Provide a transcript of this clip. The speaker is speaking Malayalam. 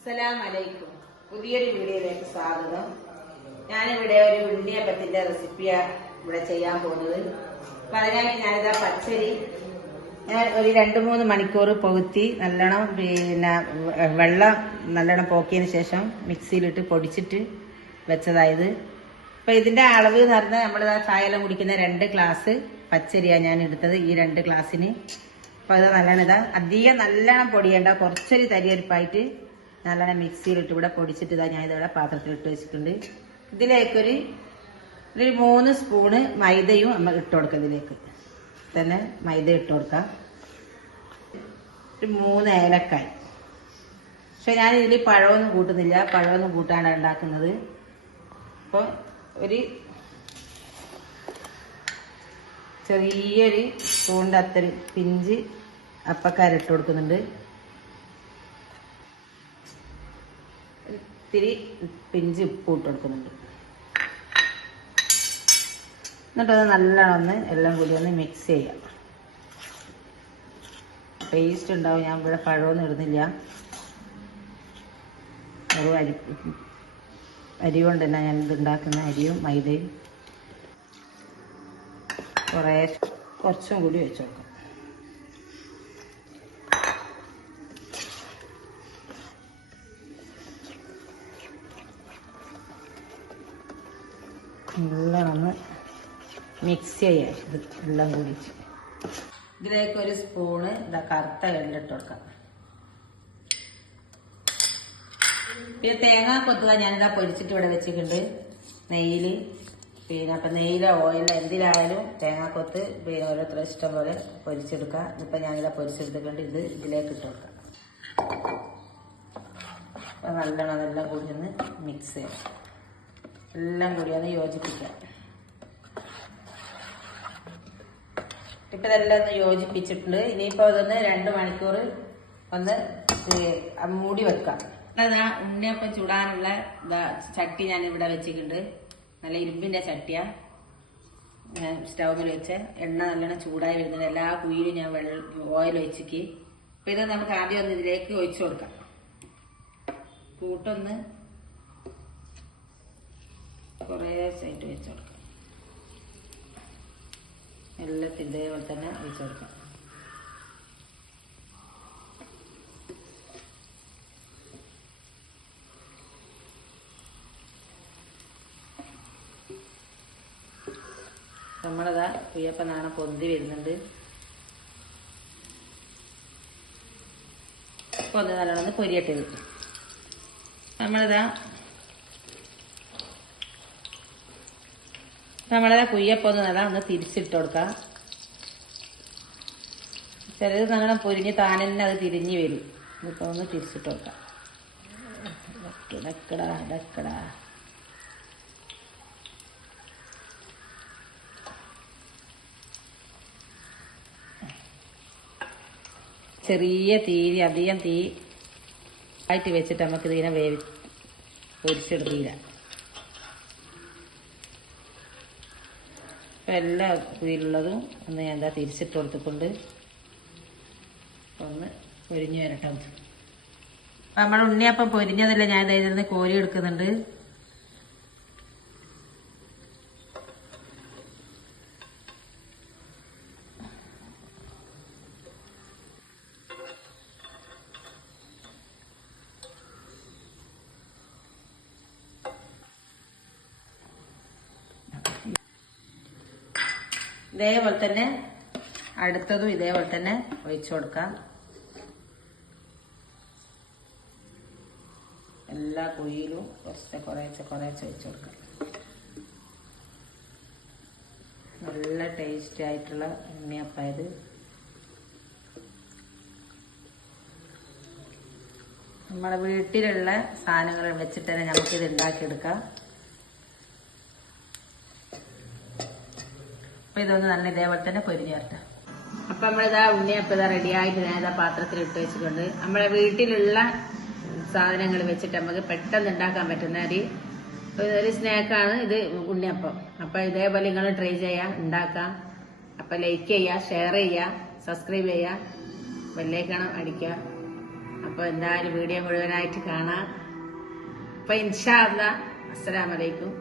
അസ്സലാമലൈക്കും. പുതിയൊരു വീഡിയോയിലേക്ക് സ്വാഗതം. ഞാനിവിടെ ഒരു ഉണ്ണിയപ്പത്തിന്റെ റെസിപ്പിയാണ് ഇവിടെ ചെയ്യാൻ പോകുന്നത്. അപ്പൊ അതിനായിട്ട് ഞാനിതാ പച്ചരി ഞാൻ ഒരു 2-3 മണിക്കൂർ പൊകുത്തി നല്ലോണം വെള്ളം നല്ലോണം പോക്കിയതിന് ശേഷം മിക്സിയിലിട്ട് പൊടിച്ചിട്ട് വെച്ചതായത്. അപ്പൊ ഇതിന്റെ അളവ് എന്ന് പറഞ്ഞാൽ നമ്മളിതാ ചായയെല്ലാം കുടിക്കുന്ന 2 ഗ്ലാസ് പച്ചരിയാണ് ഞാൻ എടുത്തത്. ഈ 2 ഗ്ലാസ്സിന്. അപ്പൊ അത് നല്ലോണം അധികം നല്ലോണം പൊടിയേണ്ട, കുറച്ചൊരു തരിയരിപ്പായിട്ട് നല്ലോണം മിക്സിയിലിട്ട് ഇവിടെ പൊടിച്ചിട്ട് ഞാൻ ഇതവിടെ പാത്രത്തിലിട്ട് വെച്ചിട്ടുണ്ട്. ഇതിലേക്കൊരു 3 സ്പൂണ് മൈദയും നമ്മൾ ഇട്ട് കൊടുക്കാം. ഇതിലേക്ക് തന്നെ മൈദ ഇട്ട് കൊടുക്കാം. ഒരു 3 ഏലക്കായ്. പക്ഷെ ഞാനിതിൽ പഴമൊന്നും കൂട്ടുന്നില്ല, പഴമൊന്നും കൂട്ടാണ് ഉണ്ടാക്കുന്നത്. അപ്പോൾ ഒരു ചെറിയൊരു സ്പൂണിൻ്റെ അത്ര പിഞ്ച് അപ്പക്കാരിട്ട് കൊടുക്കുന്നുണ്ട്. ഇത്തിരി പിഞ്ച് ഉപ്പ് ഇട്ട് കൊടുക്കുന്നുണ്ട്. എന്നിട്ടത് നല്ലോണം എല്ലാം കൂടി ഒന്ന് മിക്സ് ചെയ്യാം. ടേസ്റ്റ് ഉണ്ടാവും. ഞാൻ ഇവിടെ പഴമൊന്നും ഇടുന്നില്ല. ഒരു അരി കൊണ്ട് തന്നെ ഞാൻ ഇത് ഉണ്ടാക്കുന്ന അരിയും മൈദയും കുറച്ചും കൂടി വെച്ച് കൊടുക്കാം. നല്ലോണം മിക്സ് ചെയ്യാം. ഇത് എല്ലാം കൂടി ഇതിലേക്ക് ഒരു സ്പൂണ് കറുത്ത എള്ളിട്ട് കൊടുക്കാം. പിന്നെ തേങ്ങ കൊത്തുക ഞാനിതാ പൊരിച്ചിട്ട് ഇവിടെ വെച്ചിട്ടുണ്ട് നെയ്യിൽ. പിന്നെ അപ്പം നെയ്യിലോ ഓയിലോ എന്തിലായാലും തേങ്ങാക്കൊത്ത് പിന്നെ ഓരോരുത്തരുടെ ഇഷ്ടം പോലെ പൊരിച്ചെടുക്കുക. ഇപ്പം ഞാനിതാ പൊരിച്ചെടുത്തിട്ടുണ്ട്. ഇത് ഇതിലേക്ക് ഇട്ട് കൊടുക്കാം. അപ്പം നല്ലോണം അതെല്ലാം കൂടി ഒന്ന് മിക്സ് ചെയ്യാം. എല്ലാം കൂടി ഒന്ന് യോജിപ്പിക്കാം. ഇപ്പം ഇതെല്ലാം ഒന്ന് യോജിപ്പിച്ചിട്ടുണ്ട്. ഇനിയിപ്പോൾ അതൊന്ന് 2 മണിക്കൂർ ഒന്ന് മൂടി വെക്കാം. അതാ ഉണ്ണിയപ്പം ചുടാനുള്ള ചട്ടി ഞാൻ ഇവിടെ വെച്ചിട്ടുണ്ട്. നല്ല ഇരുമ്പിന്റെ ചട്ടിയാ ഞാൻ സ്റ്റൗവിൽ വെച്ച്. എണ്ണ നല്ലോണം ചൂടായി വരുന്നത്. എല്ലാ കുയിലും ഞാൻ ഓയിൽ ഒഴിച്ചിക്ക്. അപ്പൊ ഇത് നമുക്ക് ആദ്യം ഒന്ന് ഇതിലേക്ക് ഒഴിച്ചു കൊടുക്കാം. കൂട്ടൊന്ന് കുറേശ്ശായിട്ട് വെച്ച് കൊടുക്കാം. എല്ലാത്തിൻ്റെ ഇതേപോലെ തന്നെ ഒഴിച്ചു കൊടുക്കാം. നമ്മളതാ കുയ്യപ്പം നാണ പൊന്തി വരുന്നുണ്ട്. പൊന്തി നല്ലോണം പൊരിയട്ടെ. നമ്മളിതാ കുയ്യപ്പം ഒന്ന് തിരിച്ചിട്ട് കൊടുക്കാം. ചിലത് നല്ലോണം പൊരിഞ്ഞ് താനെന്നെ അത് തിരിഞ്ഞ് വരും. ഇപ്പൊ ഒന്ന് തിരിച്ചിട്ട് കൊടുക്കാം. ഡക്കടാ ചെറിയ അധികം തീ ആയിട്ട് വെച്ചിട്ട് നമുക്ക് ഇതിനെ പൊരിച്ചെടുക്കില്ല. അപ്പം എല്ലാ കുയിലുള്ളതും ഒന്ന് ഞാൻ തിരിച്ചിട്ട് കൊടുത്തിട്ടുണ്ട്. ഒന്ന് പൊരിഞ്ഞു വരട്ടെ. അപ്പം നമ്മൾ ഉണ്ണിയപ്പം പൊരിഞ്ഞതല്ല ഞാൻ ഇതിൽ കോരി എടുക്കുന്നുണ്ട്. ഇതേപോലെ തന്നെ അടുത്തതും ഇതേപോലെ തന്നെ ഒഴിച്ചു കൊടുക്കാം. എല്ലാ കുഴിയിലും കുറേശ്ശെ ഒഴിച്ചു കൊടുക്കാം. നല്ല ടേസ്റ്റി ആയിട്ടുള്ള ഉണ്ണിയപ്പായത്. നമ്മുടെ വീട്ടിലുള്ള സാധനങ്ങൾ വെച്ചിട്ട് തന്നെ നമുക്കിത് ഉണ്ടാക്കിയെടുക്കാം. അപ്പൊ ഇതൊന്ന് നല്ല ഇതേപോലെ തന്നെ പൊരിഞ്ഞു വരട്ടെ. അപ്പൊ നമ്മളിതാ ഉണ്ണിയപ്പം റെഡിയായിട്ട് ഞാൻ പാത്രത്തിൽ ഇട്ട് വെച്ചിട്ടുണ്ട്. നമ്മളെ വീട്ടിലുള്ള സാധനങ്ങൾ വെച്ചിട്ട് നമുക്ക് പെട്ടെന്ന് ഉണ്ടാക്കാൻ പറ്റുന്ന ഒരു സ്നാക്കാണ് ഇത് ഉണ്ണിയപ്പം. അപ്പൊ ഇതേപോലെ നിങ്ങൾ ട്രൈ ചെയ്യാം, ഉണ്ടാക്കാം. അപ്പൊ ലൈക്ക് ചെയ്യുക, ഷെയർ ചെയ്യുക, സബ്സ്ക്രൈബ് ചെയ്യുക, ബെല്ലൈക്കൺ അടിക്കുക. അപ്പൊ എന്തായാലും വീഡിയോ മുഴുവനായിട്ട് കാണാം. അപ്പൊ ഇൻഷാ അല്ലാഹ് അസ്സലാമു അലൈക്കും.